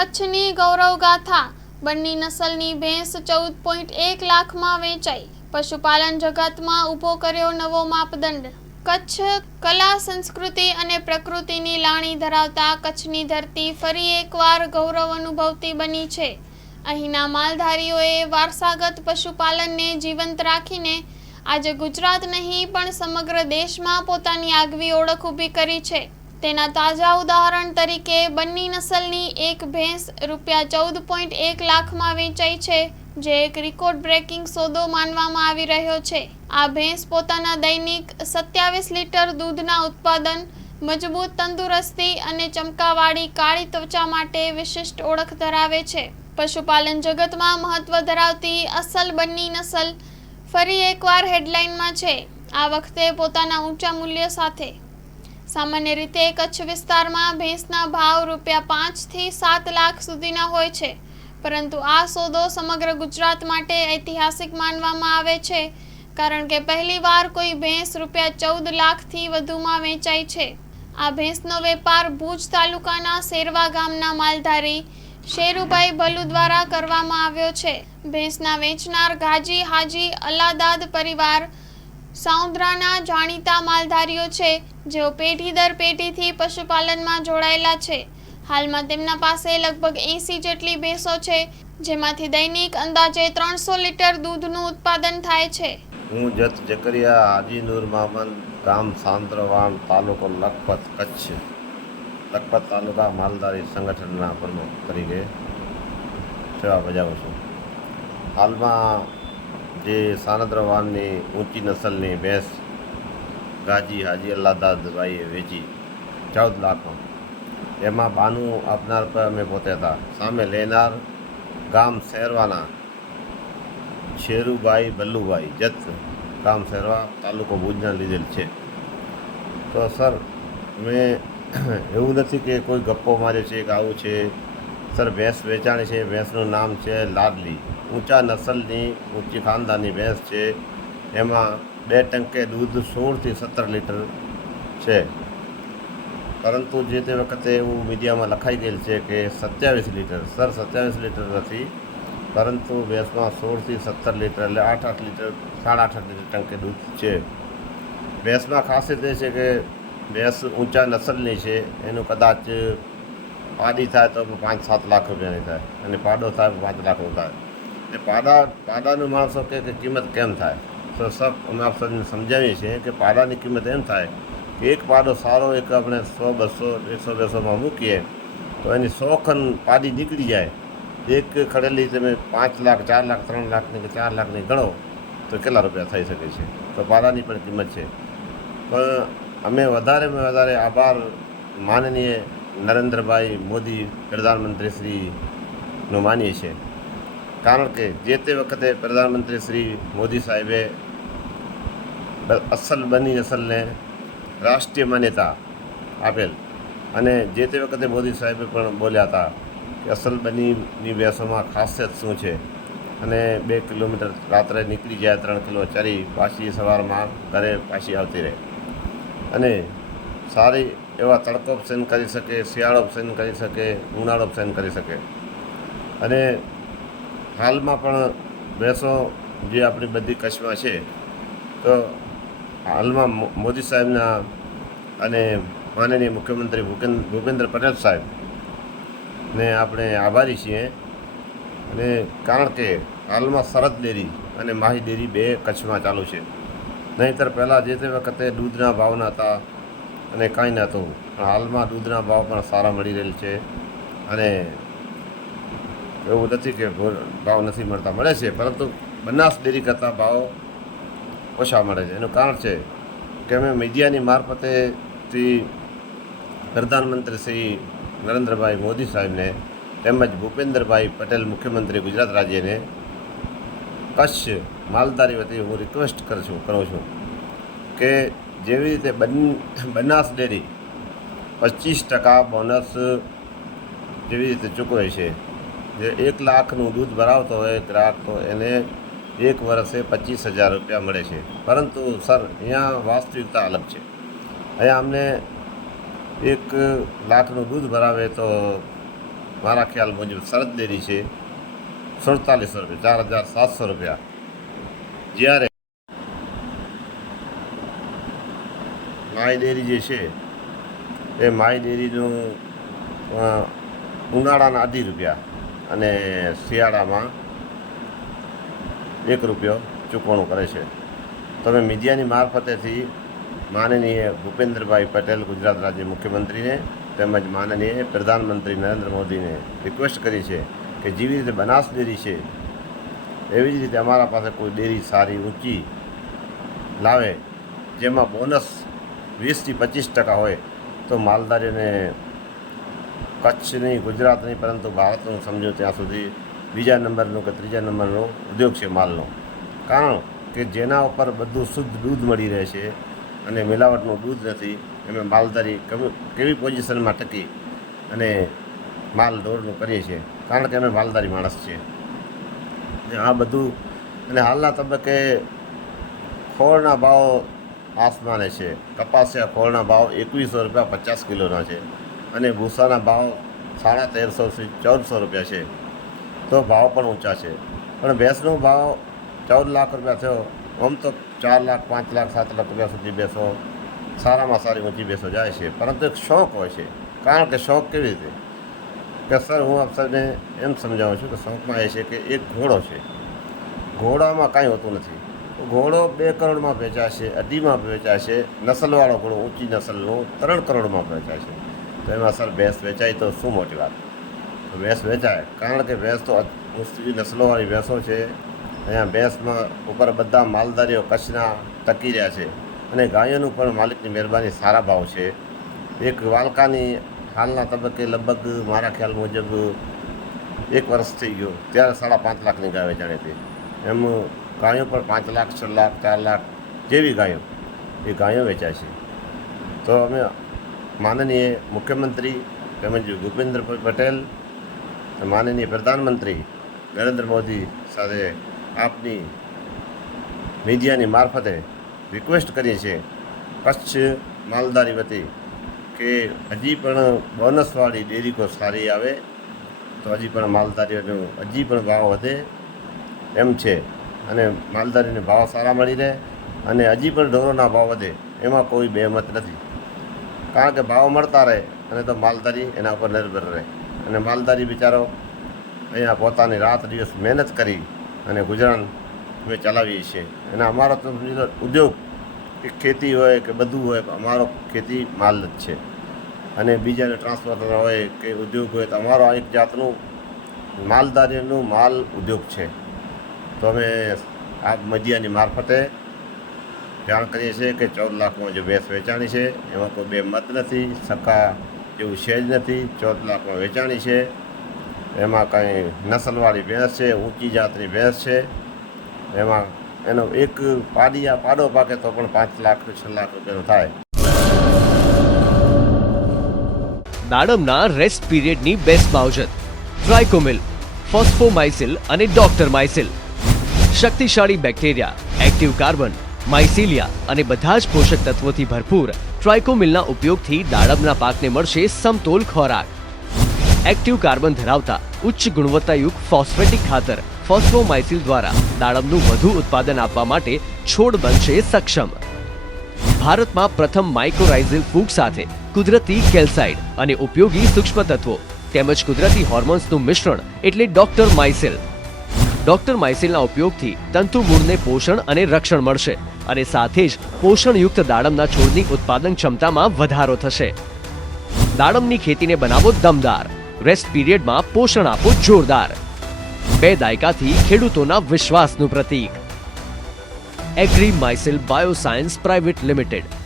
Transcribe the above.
કચ્છની ગૌરવગાથા બન્ની નસલની ભેંસ 14.1 લાખમાં વેચાઈ। પશુપાલન જગતમાં ઊભો કર્યો નવો માપદંડ। કચ્છ કલા સંસ્કૃતિ અને પ્રકૃતિની લાણી ધરાવતા કચ્છની ધરતી ફરી એકવાર ગૌરવ અનુભવતી બની છે। અહીંના માલધારીઓએ વારસાગત પશુપાલનને જીવંત રાખીને આજે ગુજરાત નહીં પણ સમગ્ર દેશમાં પોતાની આગવી ઓળખ ઊભી કરી છે। તેના તાજા ઉદાહરણ તરીકે બન્ની નસલની એક ભેંસ ₹14.1 લાખમાં વેચાઈ છે, જે એક રેકોર્ડ બ્રેકિંગ સોદો માનવામાં આવી રહ્યો છે। આ ભેંસ પોતાના દૈનિક 27 લીટર દૂધના ઉત્પાદન, મજબૂત તંદુરસ્તી અને ચમકાવાળી કાળી ત્વચા માટે વિશિષ્ટ ઓળખ ધરાવે છે। પશુપાલન જગતમાં મહત્વ ધરાવતી અસલ બન્ની નસલ ફરી એકવાર હેડલાઇનમાં છે, આ વખતે પોતાના ઊંચા મૂલ્ય સાથે। સામાન્ય રીતે કચ્છ વિસ્તારમાં ભેંસના ભાવ ₹5 થી 7 લાખ સુધીના હોય છે, પરંતુ આ સોદો સમગ્ર ગુજરાત માટે ઐતિહાસિક માનવામાં આવે છે, કારણ કે પહેલીવાર કોઈ ભેંસ ₹14 લાખથી વધુમાં વેચાઈ છે। આ ભેંસનો વેપાર ભુજ તાલુકાના સેરવા ગામના માલધારી શેરુભાઈ ભલુ દ્વારા કરવામાં આવ્યો છે। ભેંસના વેચનાર ગાજી હાજી અલાદાદ પરિવાર સાઉન્દ્રાના જાણીતા માલધારીઓ છે, જેઓ પેઢી દર પેઢીથી પશુપાલનમાં જોડાયેલા છે। હાલમાં તેમના પાસે લગભગ 80 જેટલી ભેંસો છે, જેમાંથી દૈનિક અંદાજે 300 લીટર દૂધનું ઉત્પાદન થાય છે। હું જત જકરિયા હાજી નૂર મામન, ગામ સાંદ્રવાણ, તાલુકો લખપત, કચ્છ। લખપત તાલુકા માલધારી સંગઠનના પ્રમુખ તરીકે સેવા બજાવું છું। હાલમાં જે સાનદ્રવાણની ઊંચી નસલની ભેંસ ગાજી હાજી અલ્લાદાદભાઈએ વેચી 14 લાખમાં, એમાં બાનું આપનાર પર અમે પોતે હતા। સામે લેનાર ગામ શેરવાના શેરુભાઈ ભલ્લુભાઈ, જત ગામ શેરવા, તાલુકો ભુજના લીધેલ છે। તો સર, મેં એવું નથી કે કોઈ ગપ્પો માર્યો છે કે આવું છે સર। ભેંસ વેચાણી છે, ભેંસનું નામ છે લાડલી, ઊંચા નસલની ઊંચી ખાનદાની ભેંસ છે। એમાં 2 ટંકે દૂધ 16 થી 17 લીટર છે, પરંતુ જે તે વખતે એવું મીડિયામાં લખાઈ ગયેલ છે કે 27 લીટર। સર, 27 લીટર નથી, પરંતુ ભેંસમાં 16 થી 17 લીટર એટલે 8 લીટર, 8.5 લીટર ટંકે દૂધ છે। ભેંસમાં ખાસિયત એ છે કે ભેંસ ઊંચા નસલની છે, એનું કદાચ પાડી થાય તો 5-7 લાખ રૂપિયાની થાય, અને પાડો થાય 5 લાખનું થાય। એ પાડાનું માણસો કે કિંમત કેમ થાય? તો સબ અમે આપ સૌને સમજાવીએ છીએ કે પાડાની કિંમત એમ થાય કે એક પાડો સારો એક આપણે 100, 200, 100-200માં મૂકીએ તો એની 100 ખન પાડી નીકળી જાય। એક ખડેલી તમે 5 લાખ, 4 લાખ, 3 લાખની કે 4 લાખની ગણો તો કેટલા રૂપિયા થઈ શકે છે? તો પાડાની પણ કિંમત છે। પણ અમે વધારેમાં વધારે આભાર માનનીય નરેન્દ્રભાઈ મોદી પ્રધાનમંત્રી શ્રીનો માનીએ છીએ, કારણ કે જે તે વખતે પ્રધાનમંત્રી શ્રી મોદી સાહેબે અસલ બન્ની નસલને રાષ્ટ્રીય માન્યતા આપેલ, અને જે તે વખતે મોદી સાહેબે પણ બોલ્યા હતા કે અસલ બન્નીની ભેંસોમાં ખાસિયત શું છે, અને 2 કિલોમીટર રાત્રે નીકળી જાય, 3 કિલો ચરી, પાછી સવારમાં ઘરે પાછી આવતી રહે, અને સારી એવા તડકો સહન કરી શકે, શિયાળો સહન કરી શકે, ઉનાળો સહન કરી શકે। અને હાલમાં પણ ભેંસો જે આપણી બધી કચ્છમાં છે, તો હાલમાં મોદી સાહેબના અને માનનીય મુખ્યમંત્રી ભૂપેન્દ્ર પટેલ સાહેબને આપણે આભારી છીએ। અને કારણ કે હાલમાં સરહદ ડેરી અને માહી ડેરી 2 કચ્છમાં ચાલુ છે, નહીંતર પહેલાં જે તે વખતે દૂધના ભાવ નહોતા અને કાંઈ નહોતું, પણ હાલમાં દૂધના ભાવ પણ સારા મળી રહેલ છે। અને એવું નથી કે ભાવ નથી મળતા, મળે છે, પરંતુ બનાસ ડેરી કરતાં ભાવ ઓછા મળે છે। એનું કારણ છે કે અમે મીડિયાની મારફતેથી પ્રધાનમંત્રી શ્રી નરેન્દ્રભાઈ મોદી સાહેબને તેમજ ભૂપેન્દ્રભાઈ પટેલ મુખ્યમંત્રી ગુજરાત રાજ્યને કચ્છ માલધારી વતી હું રિક્વેસ્ટ કરું છું કે જેવી રીતે બનાસ ડેરી 25% બોનસ જેવી રીતે ચૂકવે છે, જે 1 લાખનું દૂધ ભરાવતો હોય ગ્રાહક, તો એને 1 વર્ષે 25,000 રૂપિયા મળે છે। પરંતુ સર, અહીંયા વાસ્તવિકતા અલગ છે। અહીંયા અમને 1 લાખનું દૂધ ભરાવે તો મારા ખ્યાલ મુજબ સરહદ ડેરી છે 4700 રૂપિયા, 4700 રૂપિયા. જ્યારે માય ડેરી જે છે એ માય ડેરીનું ઉનાળાના 2.5 રૂપિયા અને શિયાળામાં 1 રૂપિયો ચૂકવણું કરે છે. તમે મીડિયાની મારફતેથી માનનીય ભૂપેન્દ્રભાઈ પટેલ ગુજરાત રાજ્ય મુખ્યમંત્રીને તેમજ માનનીય પ્રધાનમંત્રી નરેન્દ્ર મોદીને રિક્વેસ્ટ કરી છે કે જેવી રીતે બનાસ ડેરી છે એવી જ રીતે અમારા પાસે કોઈ ડેરી સારી ઊંચી લાવે જેમાં બોનસ 20 થી 25% હોય તો માલધારીઓને કચ્છ નહીં, ગુજરાત નહીં, પરંતુ ભારતનું સમજો ત્યાં સુધી બીજા નંબરનું કે ત્રીજા નંબરનો ઉદ્યોગ છે માલનો. કારણ કે જેના ઉપર બધું શુદ્ધ દૂધ મળી રહે છે અને મિલાવટનું દૂધ નથી, એમાં માલધારી કેવી પોઝિશનમાં ટકી અને માલ દોડનું કરીએ છીએ, કારણ કે અમે માલધારી માણસ છીએ. આ બધું અને હાલના તબક્કે ખોળના ભાવ આસમાને છે. કપાસિયા ખોળના ભાવ 2100 રૂપિયા 50 કિલોના છે અને ભૂસાના ભાવ 1350 થી 1400 રૂપિયા છે. તો ભાવ પણ ઊંચા છે. પણ ભેંસનો ભાવ 14 લાખ રૂપિયા થયો. આમ તો 4 લાખ, 5 લાખ, 7 લાખ રૂપિયા સુધી બેસો સારામાં સારી ઊંચી બેસો જાય છે. પરંતુ એક શોખ હોય છે. કારણ કે શોખ કેવી રીતે કે સર હું આપ સૌને એમ સમજાવું છું કે શોખમાં એ છે કે એક ઘોડો છે, ઘોડામાં કાંઈ હોતું નથી. ઘોડો 2 કરોડમાં વેચાય છે, 2.5માં વેચાય છે. નસલવાળો ઘોડો ઊંચી નસલનો 3 કરોડમાં વેચાય છે. તો એમાં સર ભેંસ વેચાય તો શું મોટી વાત? તો ભેંસ વેચાય, કારણ કે ભેંસ તો ઊંચી નસલોવાળી ભેંસો છે. અહીંયા ભેંસમાં ઉપર બધા માલધારીઓ કચ્છના ટકી રહ્યા છે અને ગાયોનું પણ માલિકની મહેરબાની સારા ભાવ છે. એક વાલકાની હાલના તબક્કે લગભગ મારા ખ્યાલ મુજબ 1 વર્ષ થઈ ગયો ત્યારે 5.5 લાખની ગાય વેચાણી હતી. એમ ગાયો પણ 5 લાખ, 6 લાખ, 4 લાખ જેવી ગાયો એ ગાયો વેચાય છે. તો અમે માનનીય મુખ્યમંત્રી તેમજ ભૂપેન્દ્રભાઈ પટેલ, માનનીય પ્રધાનમંત્રી નરેન્દ્ર મોદી સાથે આપની મીડિયાની મારફતે રિક્વેસ્ટ કરીએ છીએ કચ્છ માલધારી વતી કે હજી પણ બોનસવાળી ડેરી કોઈ સારી આવે તો હજી પણ માલધારીઓનો હજી પણ ભાવ વધે એમ છે અને માલધારીને ભાવ સારા મળી રહે અને હજી પણ ઢોરોના ભાવ વધે એમાં કોઈ બેમત નથી. કારણ કે ભાવ મળતા રહે અને તો માલધારી એના ઉપર નિર્ભર રહે અને માલધારી બિચારો અહીંયા પોતાની રાત દિવસ મહેનત કરી અને ગુજરાન અમે ચલાવીએ છીએ. અને અમારો તો ઉદ્યોગ કે ખેતી હોય કે બધું હોય, અમારો ખેતી માલ જ છે અને બીજાને ટ્રાન્સપોર્ટર હોય કે ઉદ્યોગ હોય તો અમારો એક જાતનું માલધારીનું માલ ઉદ્યોગ છે. તો અમે આ મીડિયાની મારફતે જાણ કરીએ છીએ કે 14 લાખમાં જે ભેંસ વેચાણી છે એમાં કોઈ બેમત નથી, સક્કા એવું છે જ નથી. 14 લાખમાં વેચાણી છે. એમાં કંઈ નસલવાળી ભેંસ છે, ઊંચી જાતની ભેંસ છે. એમાં એનો એક પાડો પાકે તો પણ 5 લાખ, 6 લાખ રૂપિયાનો થાય. દાડમના રેસ્ટ પીરિયડની બેસ્ટ માવજત ટ્રાઇકોમિલ, ફોસ્ફોમાઇસિલ અને ડોક્ટર માઇસિલ. શક્તિશાળી બેક્ટેરિયા, એક્ટિવ કાર્બન, માઇસિલિયા અને બધા જ પોષક તત્વોથી ભરપૂર ટ્રાઇકોમિલના ઉપયોગથી દાડમના પાકને મળશે સમતોલ ખોરાક. એક્ટિવ કાર્બન ધરાવતા ઉચ્ચ ગુણવત્તાયુક્ત ફોસ્ફેટિક ખાતર ફોસ્ફોમાઇસિલ દ્વારા દાડમનું વધુ ઉત્પાદન આપવા માટે છોડ બનશે સક્ષમ. ભારતમાં પ્રથમ માઇક્રોરાઇઝલ ફૂગ સાથે કુદરતી કેલ્સાઇડ અને ઉપયોગી સૂક્ષ્મ તત્વો તેમજ કુદરતી હોર્મોન્સનું મિશ્રણ એટલે ડોક્ટર માઇસિલ. ડોક્ટર માઇસિલના ઉપયોગથી તંતુ મૂળને પોષણ અને રક્ષણ મળશે અને સાથે જ પોષણયુક્ત દાડમના છોડની ઉત્પાદન ક્ષમતામાં વધારો થશે. દાડમની ખેતીને બનાવો દમદાર, રેસ્ટ પીરિયડમાં પોષણ આપો જોરદાર. 2 દાયકાથી ખેડૂતોના વિશ્વાસનું પ્રતીક. Agri Mycil Bioscience Private limited.